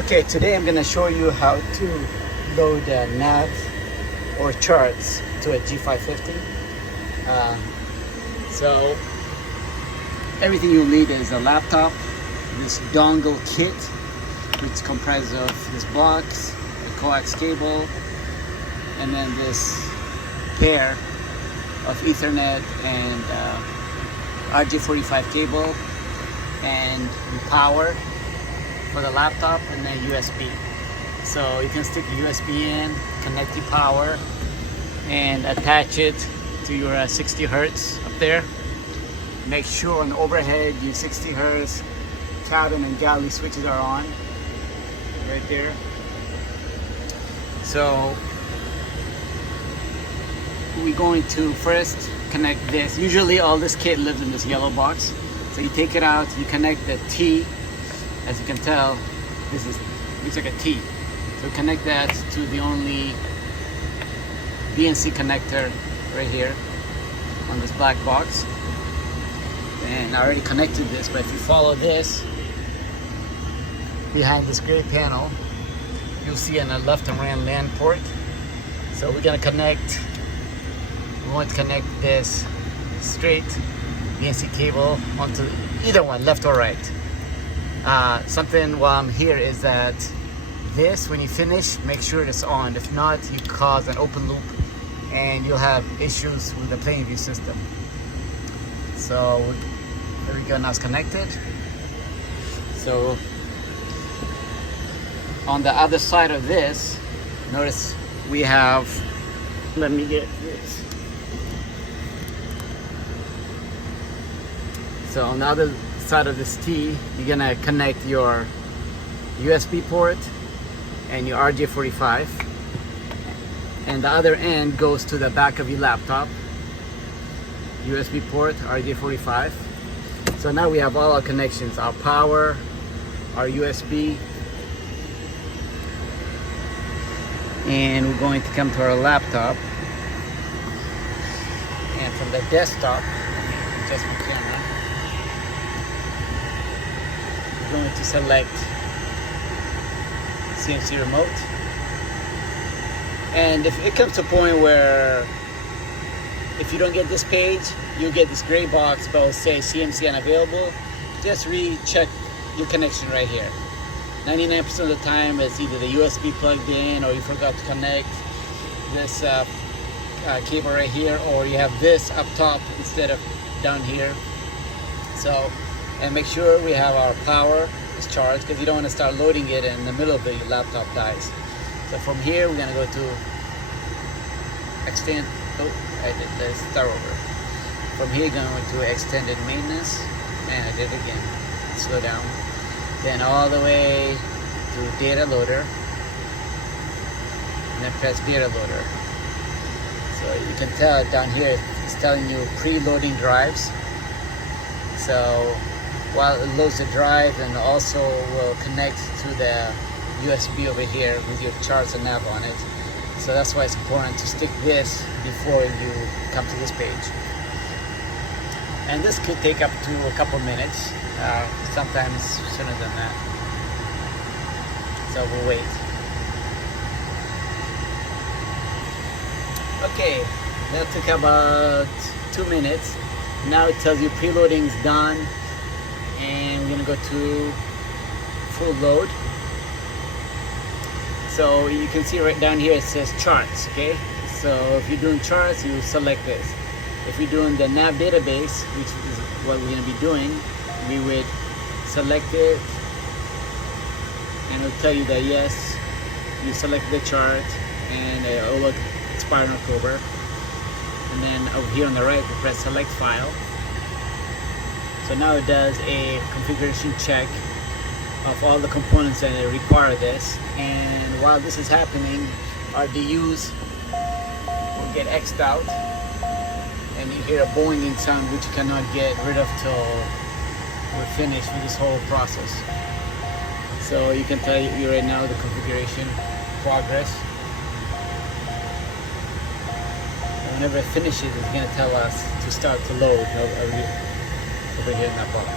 Okay, today I'm going to show you how to load nav or charts to a G550. So everything you need is a laptop, this dongle kit, which comprises of this box, a coax cable, and then this pair of Ethernet and RJ45 cable, and the power for the laptop, and then USB. So you can stick a USB in, connect the power, and attach it to your 60 hertz up there. Make sure on the overhead your 60 hertz Caden and galley switches are on right there. So we're going to first connect this. Usually all this kit lives in this yellow box. So you take it out, you connect the T. As you can tell, looks like a T. So connect that to the only BNC connector right here on this black box. And I already connected this, but if you follow this behind this gray panel, you'll see on the left and right LAN port. So we want to connect this straight BNC cable onto either one, left or right. Something while I'm here is that this, when you finish, make sure it's on. If not, you cause an open loop and you'll have issues with the plain view system. So there we go, now it's connected. So on the other side of this, notice we have, let me get this. So on the other side of this T, you're gonna connect your USB port and your RJ45, and the other end goes to the back of your laptop. USB port, RJ45. So now we have all our connections, our power, our USB, and we're going to come to our laptop, and from the desktop, adjust my camera, we're going to select CMC remote. And if it comes to a point where if you don't get this page, you'll get this gray box but will say CMC unavailable, just recheck your connection right here. 99% of the time it's either the USB plugged in, or you forgot to connect this cable right here, or you have this up top instead of down here. So, and make sure we have our power is charged, because you don't want to start loading it and in the middle of it your laptop dies. So from here we're going to go to extend, let's start over. From here going to extended maintenance, man I did it again, slow down. Then all the way to data loader, and then press data loader. So you can tell down here it's telling you preloading drives. So while it loads the drive, and also will connect to the USB over here with your charts and nav on it. So that's why it's important to stick this before you come to this page. And this could take up to a couple minutes, sometimes sooner than that. So we'll wait. Okay, that took about 2 minutes. Now it tells you preloading is done, and we're gonna go to full load. So you can see right down here it says charts, okay? So if you're doing charts, you select this. If you're doing the nav database, which is what we're gonna be doing, we would select it, and it'll tell you that yes, you selected the chart, and it will expire in October. And then over here on the right, we press select file. So now it does a configuration check of all the components that require this. And while this is happening, our DUs will get X'd out, and you hear a boinging sound which you cannot get rid of till we're finished with this whole process. So you can tell you right now the configuration progress. And whenever it finishes, it's going to tell us to start to load over here in that box.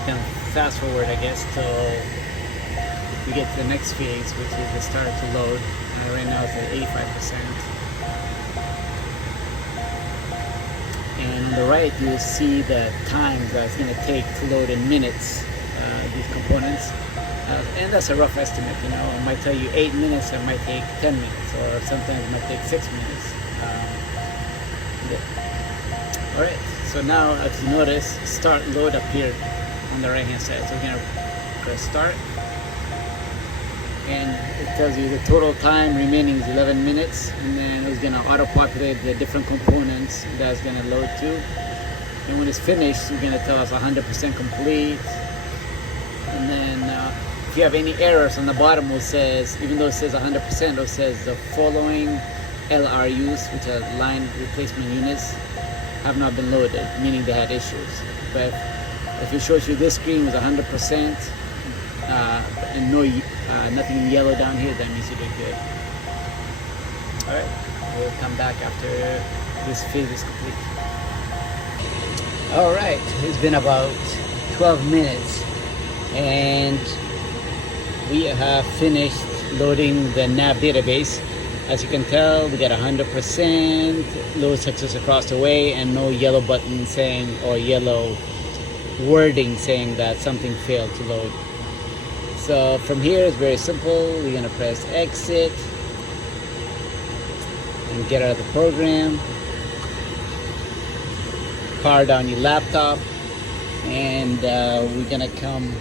You can fast forward, I guess, till we get to the next phase, which is the start to load. Right now it's at 85%. And on the right, you'll see the times that it's going to take to load in minutes, these components. And that's a rough estimate, you know. It might tell you 8 minutes, it might take 10 minutes, or sometimes it might take 6 minutes. All right, so now as you notice, start load appeared on the right hand side. So we're going to press start. And it tells you the total time remaining is 11 minutes, and then it's going to auto-populate the different components that's going to load to. And when it's finished, it's going to tell us 100% complete. And then if you have any errors on the bottom, it says, even though it says 100%, it says the following LRUs, which are line replacement units, have not been loaded, meaning they had issues. But if it shows you this screen was 100%, and no nothing in yellow down here, that means you did good. All right, we'll come back after this phase is complete. All right, it's been about 12 minutes and we have finished loading the nav database. As you can tell, we got 100% load success across the way and no yellow button saying, or yellow wording saying that something failed to load. So from here it's very simple. We're going to press exit and get out of the program. Power down your laptop, and we're going to come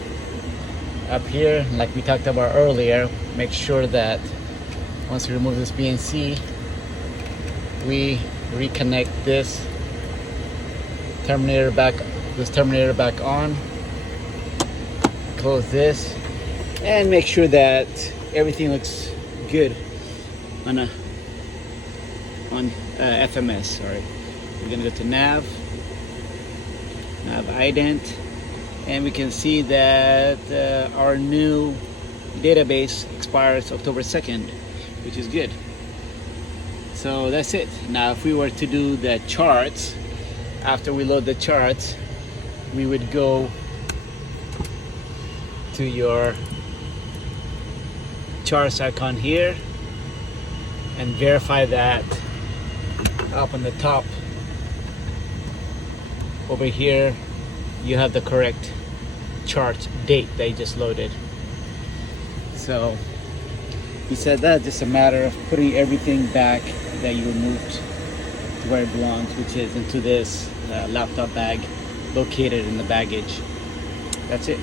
up here like we talked about earlier. Make sure that once we remove this BNC, we reconnect this terminator back on. Close this and make sure that everything looks good on FMS. Sorry, we're gonna go to nav ident, and we can see that our new database expires October 2nd, which is good. So that's it. Now if we were to do the charts, after we load the charts, we would go to your charts icon here and verify that up on the top over here you have the correct chart date that you just loaded. So besides that, just a matter of putting everything back that you removed to where it belongs, which is into this laptop bag located in the baggage. That's it.